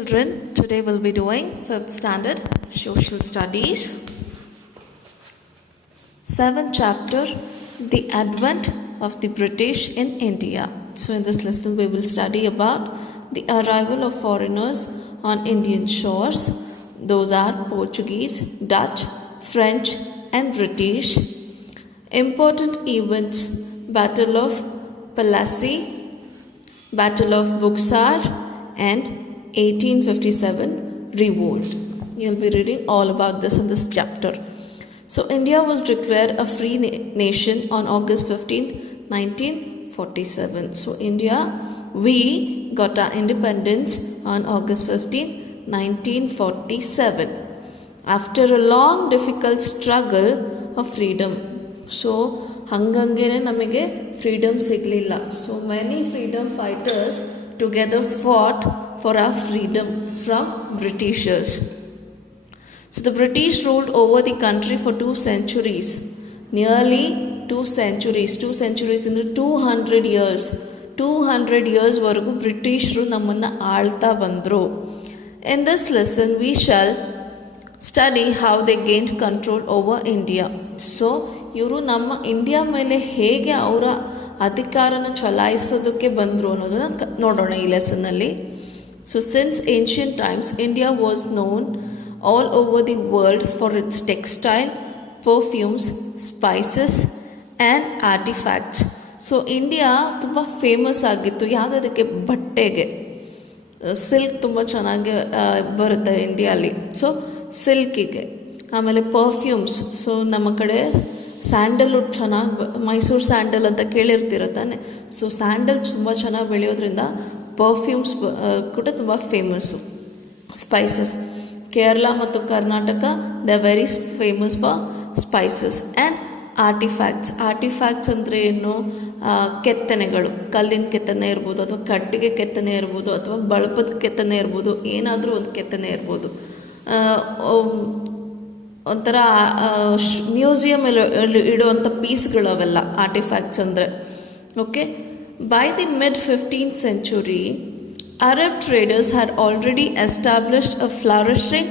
Children, today we'll be doing 5th standard social studies. 7th chapter, the advent of the British in India. So in this lesson we will study about the arrival of foreigners on Indian shores. Those are Portuguese, Dutch, French and British. Important events: Battle of Plassey, Battle of Buxar and 1857 revolt. You'll be reading all about this in this chapter. So India was declared a free nation on August 15th, 1947. So India, we got our independence on August 15th, 1947. After a long difficult struggle of freedom. So hangangene namige freedom siglilla. So many freedom fighters together fought for our freedom from Britishers. So the British ruled over the country for 2 centuries. Nearly 2 centuries. 2 centuries in the 200 years. 200 years ವರೆಗೂ ಬ್ರಿಟಿಷರು ನಮ್ಮನ್ನು ಆಳ್ತಾ ಬಂದರು. In this lesson we shall study how they gained control over India. So ಇವರು ನಮ್ಮ India ಮೇಲೆ ಹೇಗೆ ಅವರ ಅಧಿಕಾರನ ಚಲಾಯಿಸೋದಕ್ಕೆ ಬಂದರು ಅನ್ನೋದನ್ನು ನೋಡೋಣ ಈ ಲೆಸನ್ನಲ್ಲಿ. So since ancient times, India was known all over the world for its textile, perfumes, spices and artifacts. So India ತುಂಬ ಫೇಮಸ್ ಆಗಿತ್ತು ಯಾವುದಕ್ಕೆ, ಬಟ್ಟೆಗೆ. ಸಿಲ್ಕ್ ತುಂಬ ಚೆನ್ನಾಗಿ ಬರುತ್ತೆ ಇಂಡಿಯಾಲಿ. ಸೊ ಸಿಲ್ಕಿಗೆ. ಆಮೇಲೆ ಪರ್ಫ್ಯೂಮ್ಸ್. ಸೊ ನಮ್ಮ ಕಡೆ ಸ್ಯಾಂಡಲ್ವುಡ್ ಚೆನ್ನಾಗಿ, ಮೈಸೂರು ಸ್ಯಾಂಡಲ್ ಅಂತ ಕೇಳಿರ್ತೀರ ತಾನೆ. ಸೊ ಸ್ಯಾಂಡಲ್ ತುಂಬ ಚೆನ್ನಾಗಿ ಬೆಳೆಯೋದ್ರಿಂದ ಪರ್ಫ್ಯೂಮ್ಸ್ ಕೂಡ ತುಂಬ ಫೇಮಸ್ಸು. ಸ್ಪೈಸಸ್, ಕೇರಳ ಮತ್ತು Karnataka they are very famous for spices. And artefacts. Artefacts ಅಂದರೆ ಏನು? ಕೆತ್ತನೆಗಳು. ಕಲ್ಲಿನ ಕೆತ್ತನೆ ಇರ್ಬೋದು, ಅಥವಾ ಕಟ್ಟಿಗೆ ಕೆತ್ತನೆ ಇರ್ಬೋದು, ಅಥವಾ ಬಳಪದ ಕೆತ್ತನೆ ಇರ್ಬೋದು, ಏನಾದರೂ ಒಂದು ಕೆತ್ತನೆ ಇರ್ಬೋದು. ಒಂಥರ ಮ್ಯೂಸಿಯಮಲ್ಲಿ ಇಡುವಂಥ ಪೀಸ್ಗಳು ಅವೆಲ್ಲ ಆರ್ಟಿಫ್ಯಾಕ್ಟ್ಸ್ ಅಂದರೆ. Okay. By the mid-15th century, Arab traders had already established a flourishing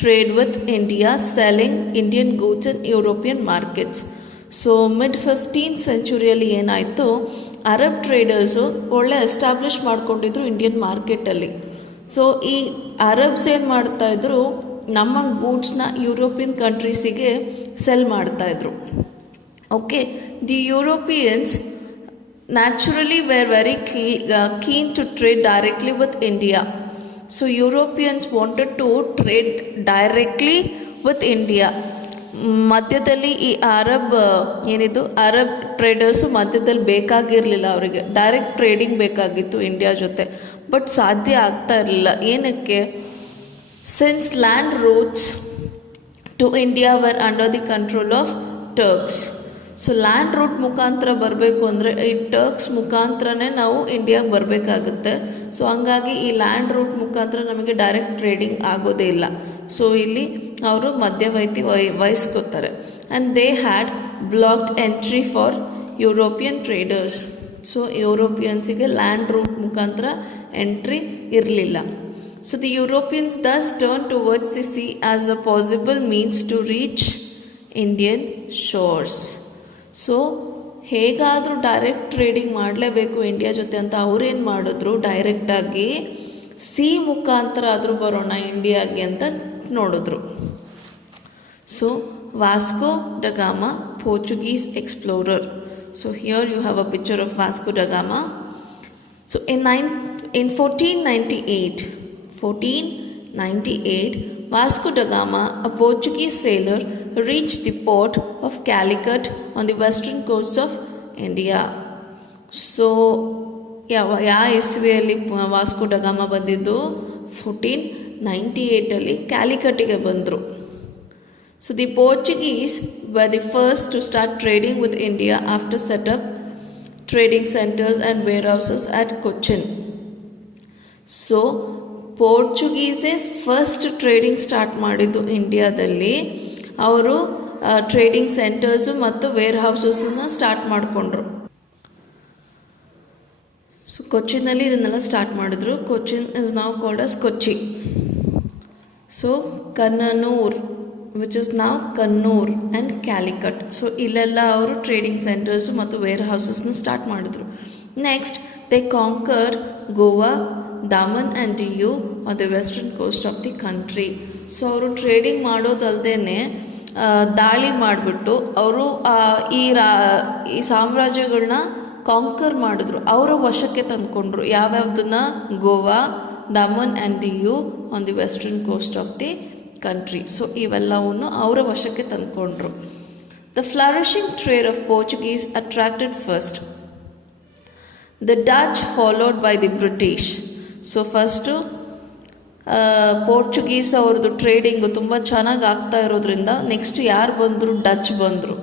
trade with India, selling Indian goods in European markets. So mid-15th centuryಯಲ್ಲಿ ಏನಾಯಿತು, ಅರಬ್ ಟ್ರೇಡರ್ಸು ಒಳ್ಳೆ ಎಸ್ಟಾಬ್ಲಿಷ್ ಮಾಡ್ಕೊಂಡಿದ್ರು ಇಂಡಿಯನ್ ಮಾರ್ಕೆಟಲ್ಲಿ. ಸೊ ಈ ಅರಬ್ಸ್ ಏನು ಮಾಡ್ತಾಯಿದ್ರು, ನಮ್ಮ ಗೂಡ್ಸ್ನ ಯುರೋಪಿಯನ್ ಕಂಟ್ರೀಸಿಗೆ ಸೆಲ್ ಮಾಡ್ತಾಯಿದ್ರು. Okay. The Europeans naturally were very keen to trade directly with India. So Europeans wanted to trade directly with India. ಮಧ್ಯದಲ್ಲಿ ಈ ಅರಬ್ ಟ್ರೇಡರ್ಸು ಮಧ್ಯದಲ್ಲಿ ಬೇಕಾಗಿರಲಿಲ್ಲ ಅವರಿಗೆ. ಡೈರೆಕ್ಟ್ ಟ್ರೇಡಿಂಗ್ ಬೇಕಾಗಿತ್ತು ಇಂಡಿಯಾ ಜೊತೆ. ಬಟ್ ಸಾಧ್ಯ ಆಗ್ತಾ ಇರಲಿಲ್ಲ. ಏನಕ್ಕೆ? Since land routes to India were under the control of Turks. So land route ಮುಖಾಂತರ ಬರಬೇಕು ಅಂದರೆ ಈ ಟರ್ಕ್ಸ್ ಮುಖಾಂತರನೇ ನಾವು ಇಂಡಿಯಾಗೆ ಬರಬೇಕಾಗುತ್ತೆ. ಸೊ ಹಂಗಾಗಿ ಈ ಲ್ಯಾಂಡ್ ರೂಟ್ ಮುಖಾಂತರ ನಮಗೆ ಡೈರೆಕ್ಟ್ ಟ್ರೇಡಿಂಗ್ ಆಗೋದೇ ಇಲ್ಲ. ಸೊ ಇಲ್ಲಿ ಅವರು ಮಧ್ಯವರ್ತಿ ವಹಿಸ್ಕೋತಾರೆ. And they had blocked entry for European traders. So ಯುರೋಪಿಯನ್ಸಿಗೆ ಲ್ಯಾಂಡ್ ರೂಟ್ ಮುಖಾಂತರ ಎಂಟ್ರಿ ಇರಲಿಲ್ಲ. So the Europeans thus turn towards the sea as a possible means to reach Indian shores. So ಹೇಗಾದರೂ ಡೈರೆಕ್ಟ್ ಟ್ರೇಡಿಂಗ್ ಮಾಡಲೇಬೇಕು India ಜೊತೆ ಅಂತ ಅವ್ರೇನು ಮಾಡಿದ್ರು, ಡೈರೆಕ್ಟಾಗಿ ಸಿ ಮುಖಾಂತರ ಆದರೂ ಬರೋಣ ಇಂಡಿಯಾಗೆ ಅಂತ ನೋಡಿದ್ರು. So Vasco da Gama, Portuguese explorer. So here you have a picture of Vasco da Gama. So in 1498, Vasco da Gama, a Portuguese sailor, reached the port of Calicut on the western coast of India. So, ಯಾವ ಇಸ್ವಿಯಲ್ಲಿ Vasco da gamma ಬಂದಿದ್ದು? 1498ಅಲ್ಲಿ ಕ್ಯಾಲಿಕಟ್ಟಿಗೆ ಬಂದರು. So the Portuguese were the first to start trading with India after set up trading centers and warehouses at Cochin. So ಪೋರ್ಚುಗೀಸೇ first trading start ಮಾಡಿದ್ದು ಇಂಡಿಯಾದಲ್ಲಿ. ಅವರು trading centres ಮತ್ತು ವೇರ್ ಹೌಸಸ್ಸನ್ನು ಸ್ಟಾರ್ಟ್ ಮಾಡಿಕೊಂಡ್ರು. ಸೊ ಸೊ ಕೊಚ್ಚಿನಲ್ಲಿ ಇದನ್ನೆಲ್ಲ ಸ್ಟಾರ್ಟ್ ಮಾಡಿದ್ರು. Cochin is now called as Kochi. So Cannanore which is now Kannur and Calicut. So ಇಲ್ಲೆಲ್ಲ ಅವರು ಟ್ರೇಡಿಂಗ್ ಸೆಂಟರ್ಸು ಮತ್ತು ವೇರ್ ಹೌಸಸ್ನ ಸ್ಟಾರ್ಟ್ ಮಾಡಿದ್ರು. Next they conquer Goa, Daman and Diu on the western coast of the country. So ಅವರು ಟ್ರೇಡಿಂಗ್ ಮಾಡೋದಲ್ಲದೆ ದಾಳಿ ಮಾಡಿಬಿಟ್ಟು ಅವರು ಈ ಸಾಮ್ರಾಜ್ಯಗಳನ್ನ ಕಾಂಕರ್ ಮಾಡಿದ್ರು, ಅವರ ವಶಕ್ಕೆ ತಂದ್ಕೊಂಡ್ರು. ಯಾವ್ಯಾವ್ದನ್ನ? Goa, Daman and Diu on the western coast of the country. So ಇವೆಲ್ಲವನ್ನು ಅವರ ವಶಕ್ಕೆ ತಂದ್ಕೊಂಡ್ರು. The flourishing trade of Portuguese attracted first the Dutch followed by the British. So first Portuguese ಅವ್ರದ್ದು ಟ್ರೇಡಿಂಗು ತುಂಬ ಚೆನ್ನಾಗಿ ಆಗ್ತಾ ಇರೋದ್ರಿಂದ ನೆಕ್ಸ್ಟ್ ಯಾರು ಬಂದರು? ಡಚ್ ಬಂದರು.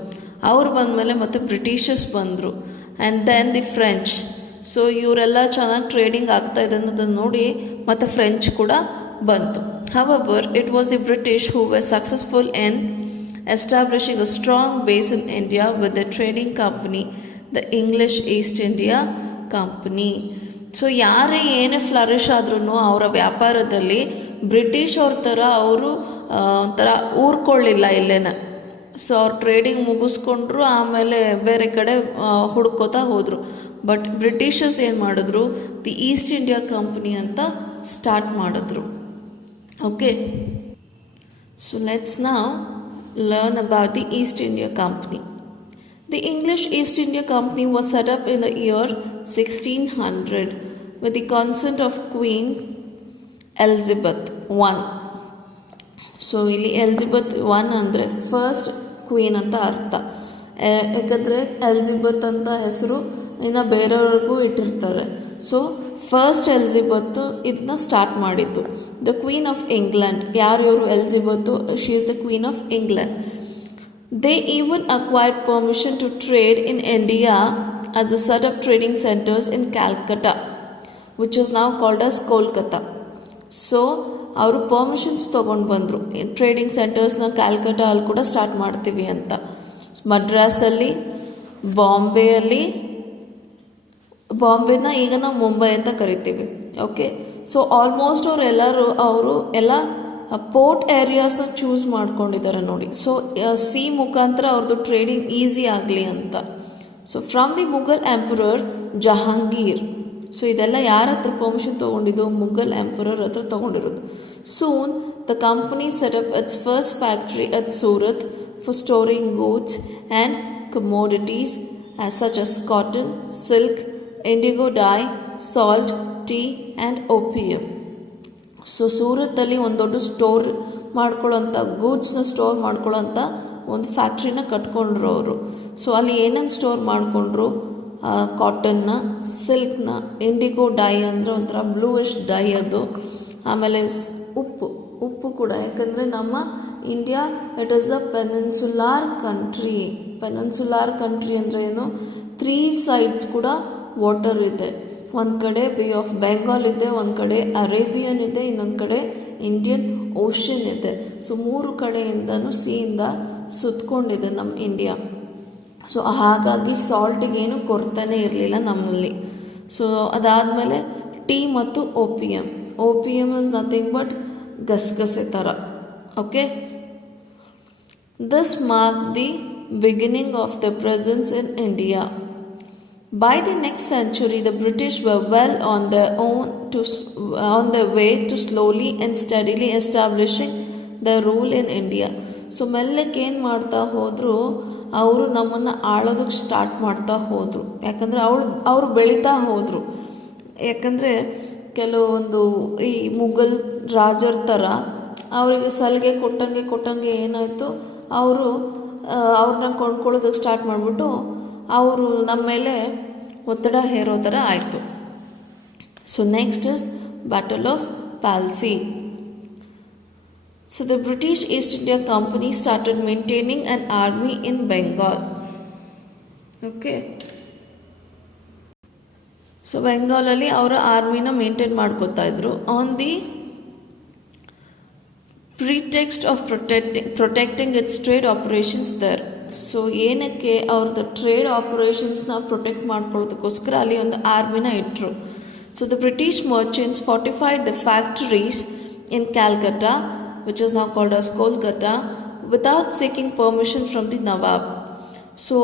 ಅವ್ರು ಬಂದಮೇಲೆ ಮತ್ತು ಬ್ರಿಟಿಷರ್ಸ್ ಬಂದರು. And then the French. So ಇವರೆಲ್ಲ ಚೆನ್ನಾಗಿ ಟ್ರೇಡಿಂಗ್ ಆಗ್ತಾ ಇದೆ ಅನ್ನೋದನ್ನು ನೋಡಿ ಮತ್ತು ಫ್ರೆಂಚ್ ಕೂಡ ಬಂತು. However, it was the British who were successful in establishing a strong base in India with their trading company, the English East India Company. So ಯಾರೇ ಏನೇ ಫ್ಲರಿಶ್ ಆದ್ರೂ ಅವರ ವ್ಯಾಪಾರದಲ್ಲಿ ಬ್ರಿಟಿಷ್ ಅವ್ರ ಥರ ಅವರು ಒಂಥರ ಊರ್ಕೊಳ್ಳಿಲ್ಲ ಇಲ್ಲೇನ. ಸೊ ಅವ್ರು ಟ್ರೇಡಿಂಗ್ ಮುಗಿಸ್ಕೊಂಡ್ರು, ಆಮೇಲೆ ಬೇರೆ ಕಡೆ ಹುಡ್ಕೋತಾ ಹೋದರು. ಬಟ್ ಬ್ರಿಟಿಷರ್ಸ್ ಏನು ಮಾಡಿದ್ರು? ದಿ ಈಸ್ಟ್ ಇಂಡಿಯಾ ಕಂಪ್ನಿ ಅಂತ ಸ್ಟಾರ್ಟ್ ಮಾಡಿದ್ರು. Okay, so let's now learn about the East India Company. The English East India Company was set up in the year 1600 with the consent of Queen Elizabeth I. So ಇಲ್ಲಿ Elizabeth one ಅಂದರೆ first queen ಅಂತ ಅರ್ಥ. ಯಾಕಂದರೆ Elizabeth ಅಂತ ಹೆಸರು ಇನ್ನು ಬೇರೆಯವ್ರಿಗೂ ಇಟ್ಟಿರ್ತಾರೆ. ಸೊ ಫಸ್ಟ್ ಎಲಿಜಬೆತ್ತು ಇದನ್ನ ಸ್ಟಾರ್ಟ್ ಮಾಡಿದ್ದು. The queen of England. ಯಾರು ಇವರು? Elizabeth. She is the queen of England. They even acquired permission to trade in India as a set up trading centres in Calcutta which is now called as Kolkata. So ಅವರು permissions ತೊಗೊಂಡು ಬಂದರು, trading ಸೆಂಟರ್ಸ್ನ Calcutta ಅಲ್ಲಿ ಕೂಡ start ಮಾಡ್ತೀವಿ ಅಂತ. ಮಡ್ರಾಸಲ್ಲಿ, ಬಾಂಬೆನ ಈಗ ನಾವು ಮುಂಬೈ ಅಂತ ಕರಿತೀವಿ. ಓಕೆ, ಸೊ ಆಲ್ಮೋಸ್ಟ್ ಅವರು ಎಲ್ಲ ಪೋರ್ಟ್ ಏರಿಯಾಸ್ನ ಚೂಸ್ ಮಾಡ್ಕೊಂಡಿದ್ದಾರೆ ನೋಡಿ. ಸೊ ಸಿ ಮುಖಾಂತರ ಅವ್ರದ್ದು ಟ್ರೇಡಿಂಗ್ ಈಸಿ ಆಗಲಿ ಅಂತ. So from the Mughal emperor Jahangir. So ಇದೆಲ್ಲ ಯಾರ ಹತ್ರ ಪರ್ಮಿಷನ್ ತೊಗೊಂಡಿದ್ದು? ಮುಘಲ್ ಎಂಪರರ್ ಹತ್ರ ತೊಗೊಂಡಿರೋದು. Soon the company set up its first factory at Surat for storing goods and commodities such as cotton, silk, indigo dye, salt, tea and opium. So ಸೂರತ್ತಲ್ಲಿ ಒಂದು ದೊಡ್ಡ store ಮಾಡ್ಕೊಳ್ಳೋಂಥ ಗೂಡ್ಸ್ನ store ಮಾಡ್ಕೊಳ್ಳೋಂಥ ಒಂದು ಫ್ಯಾಕ್ಟ್ರಿನ ಕಟ್ಕೊಂಡ್ರು ಅವರು. ಸೊ ಅಲ್ಲಿ ಏನೇನು ಸ್ಟೋರ್ ಮಾಡಿಕೊಂಡ್ರು? ಕಾಟನ್ನ, ಸಿಲ್ಕ್ನ, ಇಂಡಿಗೋ ಡೈ ಅಂದರೆ ಒಂಥರ ಬ್ಲೂಯಿಶ್ ಡೈ ಅದು. ಆಮೇಲೆ ಉಪ್ಪು ಕೂಡ, ಯಾಕಂದರೆ ನಮ್ಮ India it is a peninsular country. Peninsular country ಅಂದರೆ ಏನು? 3 sides ಕೂಡ ವಾಟರ್ ಇದೆ. ಒಂದು ಕಡೆ ಬೇ ಆಫ್ ಬೆಂಗಾಲ್ ಇದೆ, ಒಂದು ಕಡೆ ಅರೇಬಿಯನ್ ಇದೆ, ಇನ್ನೊಂದು ಕಡೆ ಇಂಡಿಯನ್ ಓಷನ್ ಇದೆ. ಸೊ 3 ಕಡೆಯಿಂದನೂ ಸೀಯಿಂದ ಸುತ್ತಕೊಂಡಿದೆ ನಮ್ಮ ಇಂಡಿಯಾ. ಸೊ ಹಾಗಾಗಿ ಸಾಲ್ಟಿಗೇನು ಕೊರತೆನೇ ಇರಲಿಲ್ಲ ನಮ್ಮಲ್ಲಿ. ಸೊ ಅದಾದಮೇಲೆ ಟೀ ಮತ್ತು ಓಪಿಯಮ್. ಓಪಿಯಮ್ ಇಸ್ ನಥಿಂಗ್ ಬಟ್ ಗಸಗಸೆ ಥರ. Okay, this mark the beginning of the presence in India. By the next century, the British were well on their way to slowly and steadily establishing their rule in India. So ಮೆಲ್ಲಕ್ಕೆ ಏನು ಮಾಡ್ತಾ ಹೋದರು? ಅವರು ನಮ್ಮನ್ನು ಆಳೋದಕ್ಕೆ start ಮಾಡ್ತಾ ಹೋದರು. ಯಾಕಂದರೆ ಅವರು ಬೆಳೀತಾ ಹೋದರು. ಯಾಕಂದರೆ ಕೆಲವೊಂದು ಈ ಮುಘಲ್ ರಾಜರ ಥರ ಅವರಿಗೆ ಸಲಿಗೆ ಕೊಟ್ಟಂಗೆ ಏನಾಯಿತು, ಅವ್ರನ್ನ ಕೊಂಡ್ಕೊಳ್ಳೋದಕ್ಕೆ ಸ್ಟಾರ್ಟ್ ಮಾಡಿಬಿಟ್ಟು ಅವರು ನಮ್ಮ ಮೇಲೆ ಒತ್ತಡ ಹೇರೋ ಥರ ಆಯಿತು. So next is battle of Plassey. So the British East India company started maintaining an army in Bengal. Okay, so ಬೆಂಗಾಲಲ್ಲಿ ಅವರ ಆರ್ಮಿನ ಮೇಂಟೈನ್ ಮಾಡ್ಕೋತಾ ಇದ್ರು on the pretext of protecting its trade operations there. So ಏನಕ್ಕೆ ಅವ್ರದ್ದು ಟ್ರೇಡ್ ಆಪರೇಷನ್ಸ್ನ ಪ್ರೊಟೆಕ್ಟ್ ಮಾಡ್ಕೊಳ್ಳೋದಕ್ಕೋಸ್ಕರ ಅಲ್ಲಿ ಒಂದು ಆರ್ಮಿನ ಇಟ್ಟರು. So the British merchants fortified the factories in Calcutta, which is now called as Kolkata, without seeking permission from the Nawab. So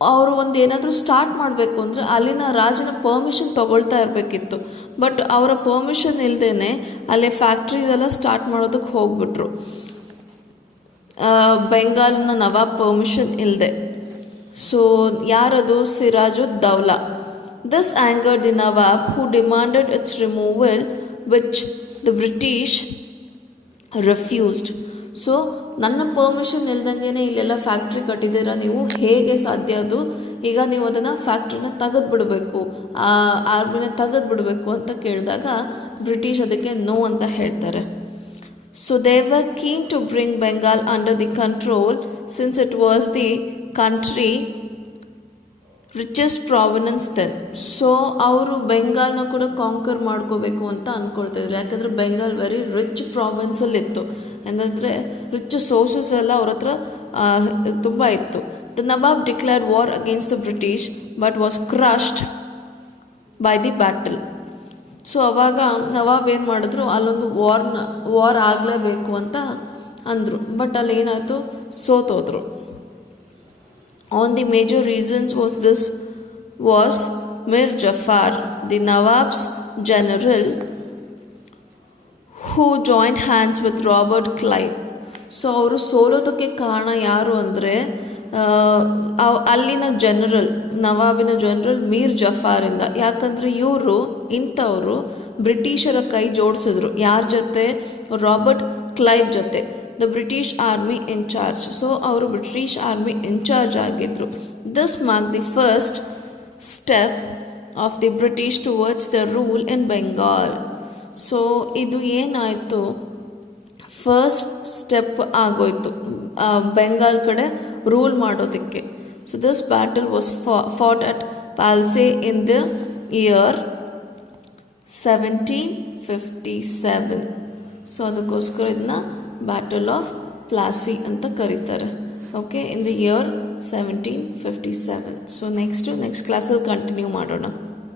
ಅವರು ಒಂದು ಏನಾದರೂ start ಮಾಡಬೇಕು ಅಂದರೆ ಅಲ್ಲಿನ ರಾಜನ ಪರ್ಮಿಷನ್ ತೊಗೊಳ್ತಾ ಇರಬೇಕಿತ್ತು. ಬಟ್ ಅವರ ಪರ್ಮಿಷನ್ ಇಲ್ಲದೇ ಅಲ್ಲಿ ಫ್ಯಾಕ್ಟ್ರೀಸ್ ಎಲ್ಲ ಸ್ಟಾರ್ಟ್ ಮಾಡೋದಕ್ಕೆ ಹೋಗ್ಬಿಟ್ರು, ಬೆಂಗಾಲ್ನ ನವಾಬ್ ಪರ್ಮಿಷನ್ ಇಲ್ಲದೆ. ಸೊ ಯಾರದು? Sirajuddaula. This angered the Nawab who demanded its removal, which the British refused. So ನನ್ನ ಪರ್ಮಿಷನ್ ಇಲ್ದಂಗೆ ಇಲ್ಲೆಲ್ಲ ಫ್ಯಾಕ್ಟ್ರಿ ಕಟ್ಟಿದ್ದೀರಾ, ನೀವು ಹೇಗೆ ಸಾಧ್ಯ ಅದು? ಈಗ ನೀವು ಅದನ್ನು ಫ್ಯಾಕ್ಟ್ರಿನ ತೆಗೆದುಬಿಡಬೇಕು, ಆರ್ಮಿನ ತೆಗೆದುಬಿಡಬೇಕು ಅಂತ ಕೇಳಿದಾಗ ಬ್ರಿಟಿಷ್ ಅದಕ್ಕೆ ನೋ ಅಂತ ಹೇಳ್ತಾರೆ. So they were keen to bring Bengal under the control since it was the country richest province then. So ಅವರು ಬೆಂಗಾಲ್ನ ಕೂಡ ಕಾಂಕರ್ ಮಾಡ್ಕೋಬೇಕು ಅಂತ ಅಂದ್ಕೊಳ್ತಿದ್ರು, ಯಾಕಂದರೆ ಬೆಂಗಾಲ್ ವೆರಿ ರಿಚ್ ಪ್ರಾವಿನ್ಸಲ್ಲಿತ್ತು. ಏನಂದರೆ ರಿಚ್ ಸೋರ್ಸಸ್ ಎಲ್ಲ ಅವ್ರ ಹತ್ರ ತುಂಬ ಇತ್ತು. The Nawab declared war against the British but was crushed by the battle. So ಅವಾಗ ನವಾಬ್ ಏನು ಮಾಡಿದ್ರು, ಅಲ್ಲೊಂದು ವಾರ್ ಆಗಲೇಬೇಕು ಅಂತ ಅಂದರು. ಬಟ್ ಅಲ್ಲಿ ಏನಾಯಿತು, ಸೋತೋದ್ರು. On the major reasons was Mir Jafar, the Nawab's general, who joined hands with Robert Clive. So ಅವರು ಸೋಲೋದಕ್ಕೆ ಕಾರಣ ಯಾರು ಅಂದರೆ ಅಲ್ಲಿನ ಜನರಲ್, ನವಾಬಿನ ಜನರಲ್ ಮೀರ್ ಜಫಾರಿಂದ. ಯಾಕಂದರೆ ಇಂಥವರು ಬ್ರಿಟಿಷರ ಕೈ ಜೋಡಿಸಿದ್ರು. ಯಾರ ಜೊತೆ? ರಾಬರ್ಟ್ ಕ್ಲೈವ್ ಜೊತೆ, the British army in charge. So ಅವರು ಬ್ರಿಟಿಷ್ ಆರ್ಮಿ ಇನ್ಚಾರ್ಜ್ ಆಗಿದ್ದರು. This mark the first step of the British towards the rule in Bengal. So ಇದು ಏನಾಯಿತು, ಫಸ್ಟ್ ಸ್ಟೆಪ್ ಆಗೋಯ್ತು ಬೆಂಗಾಲ್ ಕಡೆ ರೂಲ್ ಮಾಡೋದಕ್ಕೆ. So this battle was fought at Plassey in the year 1757. So ಅದಕ್ಕೋಸ್ಕರ ಇದನ್ನ battle of Plassey ಅಂತ ಕರೀತಾರೆ. Okay, in the year 1757. So next ಕ್ಲಾಸಲ್ಲಿ ಕಂಟಿನ್ಯೂ ಮಾಡೋಣ.